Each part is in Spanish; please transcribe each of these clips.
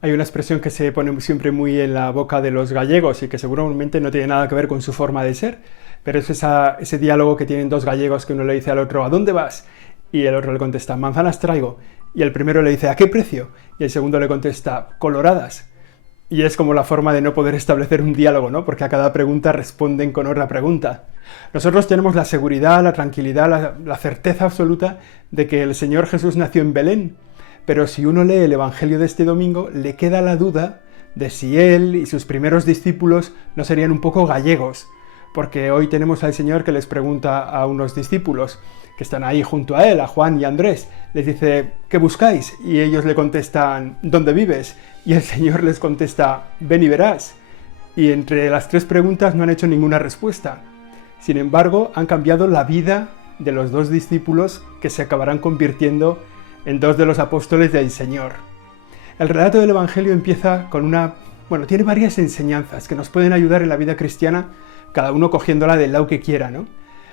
Hay una expresión que se pone siempre muy en la boca de los gallegos y que seguramente no tiene nada que ver con su forma de ser, pero es ese diálogo que tienen dos gallegos que uno le dice al otro, ¿a dónde vas? Y el otro le contesta, manzanas traigo. Y el primero le dice, ¿a qué precio? Y el segundo le contesta, coloradas. Y es como la forma de no poder establecer un diálogo, ¿no? Porque a cada pregunta responden con otra pregunta. Nosotros tenemos la seguridad, la tranquilidad, la certeza absoluta de que el Señor Jesús nació en Belén. Pero si uno lee el Evangelio de este domingo, le queda la duda de si él y sus primeros discípulos no serían un poco gallegos. Porque hoy tenemos al Señor que les pregunta a unos discípulos que están ahí junto a él, a Juan y a Andrés. Les dice, ¿qué buscáis? Y ellos le contestan, ¿dónde vives? Y el Señor les contesta, ven y verás. Y entre las tres preguntas no han hecho ninguna respuesta. Sin embargo, han cambiado la vida de los dos discípulos que se acabarán convirtiendo en dos de los apóstoles del Señor. El relato del Evangelio empieza con tiene varias enseñanzas que nos pueden ayudar en la vida cristiana, cada uno cogiéndola del lado que quiera, ¿no?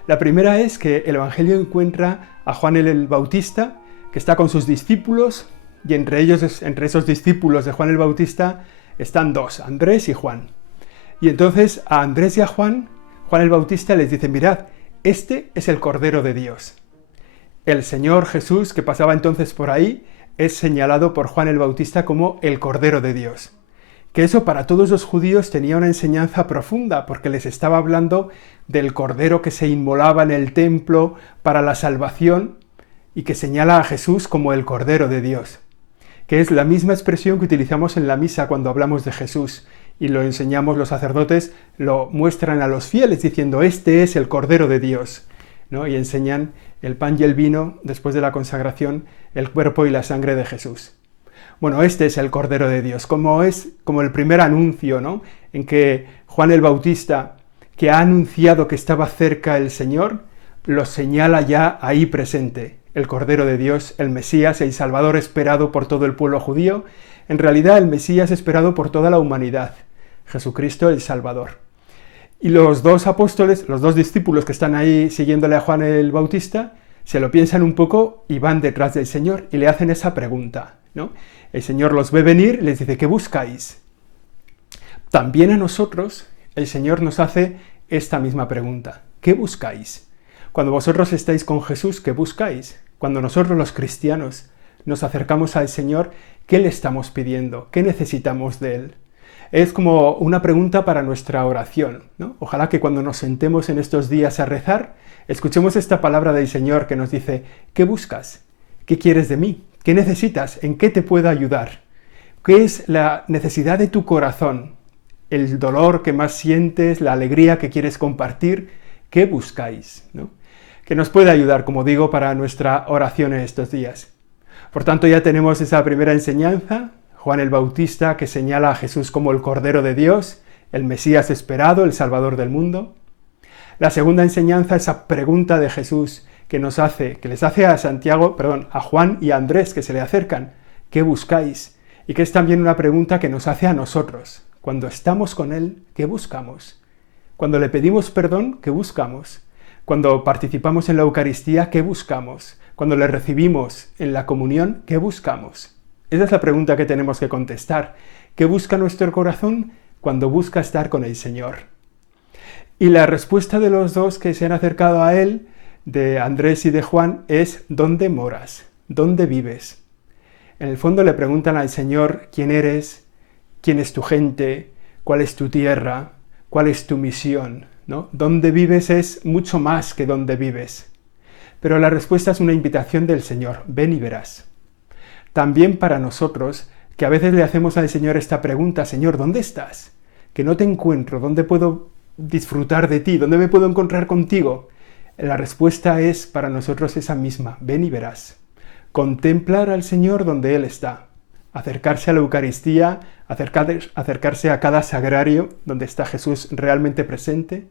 La primera es que el Evangelio encuentra a Juan el Bautista, que está con sus discípulos, y entre esos discípulos de Juan el Bautista, están dos, Andrés y Juan. Y entonces a Andrés y a Juan el Bautista les dice, mirad, este es el Cordero de Dios. El Señor Jesús, que pasaba entonces por ahí, es señalado por Juan el Bautista como el Cordero de Dios. Que eso para todos los judíos tenía una enseñanza profunda, porque les estaba hablando del Cordero que se inmolaba en el templo para la salvación y que señala a Jesús como el Cordero de Dios. Que es la misma expresión que utilizamos en la misa cuando hablamos de Jesús y lo enseñamos los sacerdotes, lo muestran a los fieles diciendo, este es el Cordero de Dios, ¿no? Y enseñan el pan y el vino, después de la consagración, el cuerpo y la sangre de Jesús. Bueno, este es el Cordero de Dios, como el primer anuncio, ¿no? En que Juan el Bautista, que ha anunciado que estaba cerca el Señor, lo señala ya ahí presente, el Cordero de Dios, el Mesías, el Salvador esperado por todo el pueblo judío, en realidad el Mesías esperado por toda la humanidad, Jesucristo el Salvador. Y los dos apóstoles, los dos discípulos que están ahí siguiéndole a Juan el Bautista, se lo piensan un poco y van detrás del Señor y le hacen esa pregunta, ¿no? El Señor los ve venir y les dice, ¿qué buscáis? También a nosotros el Señor nos hace esta misma pregunta, ¿qué buscáis? Cuando vosotros estáis con Jesús, ¿qué buscáis? Cuando nosotros los cristianos nos acercamos al Señor, ¿qué le estamos pidiendo? ¿Qué necesitamos de Él? Es como una pregunta para nuestra oración, ¿no? Ojalá que cuando nos sentemos en estos días a rezar, escuchemos esta palabra del Señor que nos dice, ¿qué buscas? ¿Qué quieres de mí? ¿Qué necesitas? ¿En qué te puedo ayudar? ¿Qué es la necesidad de tu corazón? ¿El dolor que más sientes? ¿La alegría que quieres compartir? ¿Qué buscáis? ¿No? Que nos puede ayudar, como digo, para nuestra oración en estos días. Por tanto, ya tenemos esa primera enseñanza, Juan el Bautista, que señala a Jesús como el Cordero de Dios, el Mesías esperado, el Salvador del mundo. La segunda enseñanza, esa pregunta de Jesús que les hace a Juan y a Andrés, que se le acercan, ¿qué buscáis? Y que es también una pregunta que nos hace a nosotros. Cuando estamos con Él, ¿qué buscamos? Cuando le pedimos perdón, ¿qué buscamos? Cuando participamos en la Eucaristía, ¿qué buscamos? Cuando le recibimos en la comunión, ¿qué buscamos? Esa es la pregunta que tenemos que contestar. ¿Qué busca nuestro corazón cuando busca estar con el Señor? Y la respuesta de los dos que se han acercado a Él, de Andrés y de Juan, es ¿dónde moras? ¿Dónde vives? En el fondo le preguntan al Señor quién eres, quién es tu gente, cuál es tu tierra, cuál es tu misión, ¿no? Dónde vives es mucho más que dónde vives. Pero la respuesta es una invitación del Señor, ven y verás. También para nosotros, que a veces le hacemos al Señor esta pregunta, Señor, ¿dónde estás? Que no te encuentro, ¿dónde puedo disfrutar de ti? ¿Dónde me puedo encontrar contigo? La respuesta es para nosotros esa misma, ven y verás. Contemplar al Señor donde Él está, acercarse a la Eucaristía, acercarse a cada sagrario donde está Jesús realmente presente,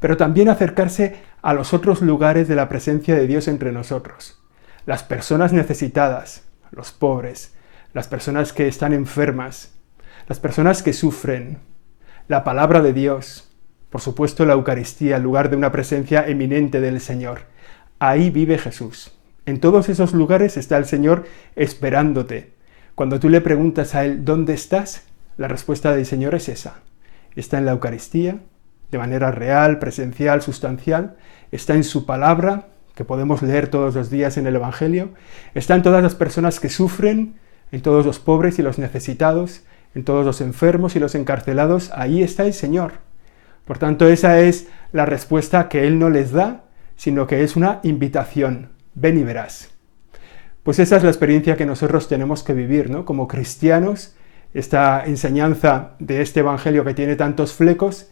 pero también acercarse a los otros lugares de la presencia de Dios entre nosotros. Las personas necesitadas, los pobres, las personas que están enfermas, las personas que sufren, la palabra de Dios, por supuesto la Eucaristía, el lugar de una presencia eminente del Señor. Ahí vive Jesús. En todos esos lugares está el Señor esperándote, Cuando tú le preguntas a Él, ¿dónde estás?, la respuesta del Señor es esa. Está en la Eucaristía, de manera real, presencial, sustancial. Está en su palabra, que podemos leer todos los días en el Evangelio. Está en todas las personas que sufren, en todos los pobres y los necesitados, en todos los enfermos y los encarcelados. Ahí está el Señor. Por tanto, esa es la respuesta que Él no les da, sino que es una invitación. Ven y verás. Pues esa es la experiencia que nosotros tenemos que vivir, ¿no? Como cristianos, esta enseñanza de este Evangelio que tiene tantos flecos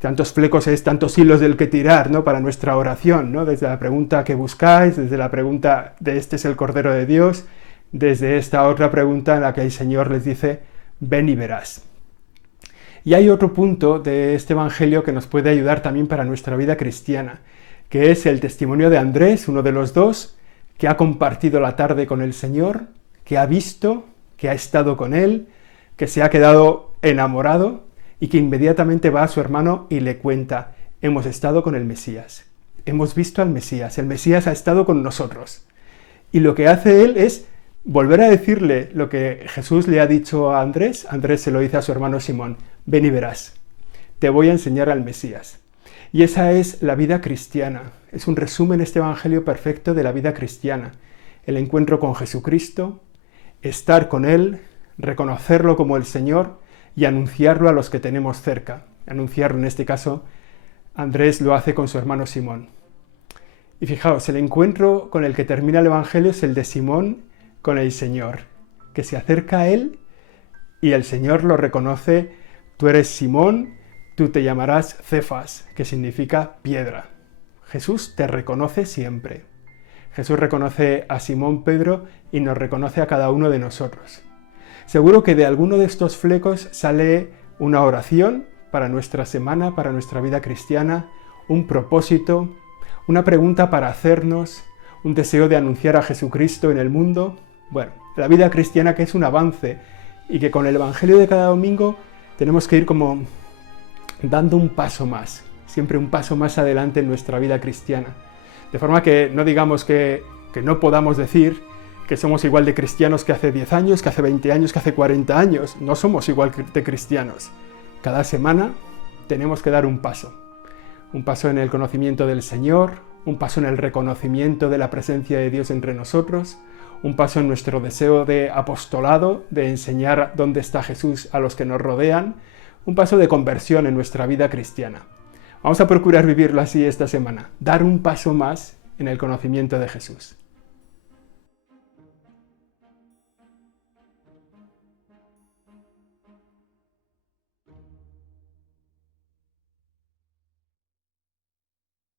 es tantos hilos del que tirar, ¿no?, para nuestra oración, ¿no? Desde la pregunta que buscáis, desde la pregunta de este es el Cordero de Dios, desde esta otra pregunta en la que el Señor les dice, ven y verás. Y hay otro punto de este Evangelio que nos puede ayudar también para nuestra vida cristiana, que es el testimonio de Andrés, uno de los dos, que ha compartido la tarde con el Señor, que ha visto, que ha estado con Él, que se ha quedado enamorado y que inmediatamente va a su hermano y le cuenta, hemos estado con el Mesías, hemos visto al Mesías, el Mesías ha estado con nosotros. Y lo que hace él es volver a decirle lo que Jesús le ha dicho a Andrés. Andrés se lo dice a su hermano Simón, ven y verás, te voy a enseñar al Mesías. Y esa es la vida cristiana, es un resumen este Evangelio perfecto de la vida cristiana, el encuentro con Jesucristo, estar con Él, reconocerlo como el Señor y anunciarlo a los que tenemos cerca. Anunciarlo, en este caso, Andrés lo hace con su hermano Simón. Y fijaos, el encuentro con el que termina el Evangelio es el de Simón con el Señor, que se acerca a Él y el Señor lo reconoce, tú eres Simón, tú te llamarás Cefas, que significa piedra. Jesús te reconoce siempre. Jesús reconoce a Simón Pedro y nos reconoce a cada uno de nosotros. Seguro que de alguno de estos flecos sale una oración para nuestra semana, para nuestra vida cristiana, un propósito, una pregunta para hacernos, un deseo de anunciar a Jesucristo en el mundo. Bueno, la vida cristiana que es un avance y que con el Evangelio de cada domingo tenemos que ir como dando un paso más, siempre un paso más adelante en nuestra vida cristiana. De forma que no digamos que no podamos decir que somos igual de cristianos que hace 10 años, que hace 20 años, que hace 40 años. No somos igual de cristianos. Cada semana tenemos que dar un paso en el conocimiento del Señor, un paso en el reconocimiento de la presencia de Dios entre nosotros, un paso en nuestro deseo de apostolado, de enseñar dónde está Jesús a los que nos rodean, un paso de conversión en nuestra vida cristiana. Vamos a procurar vivirlo así esta semana, dar un paso más en el conocimiento de Jesús.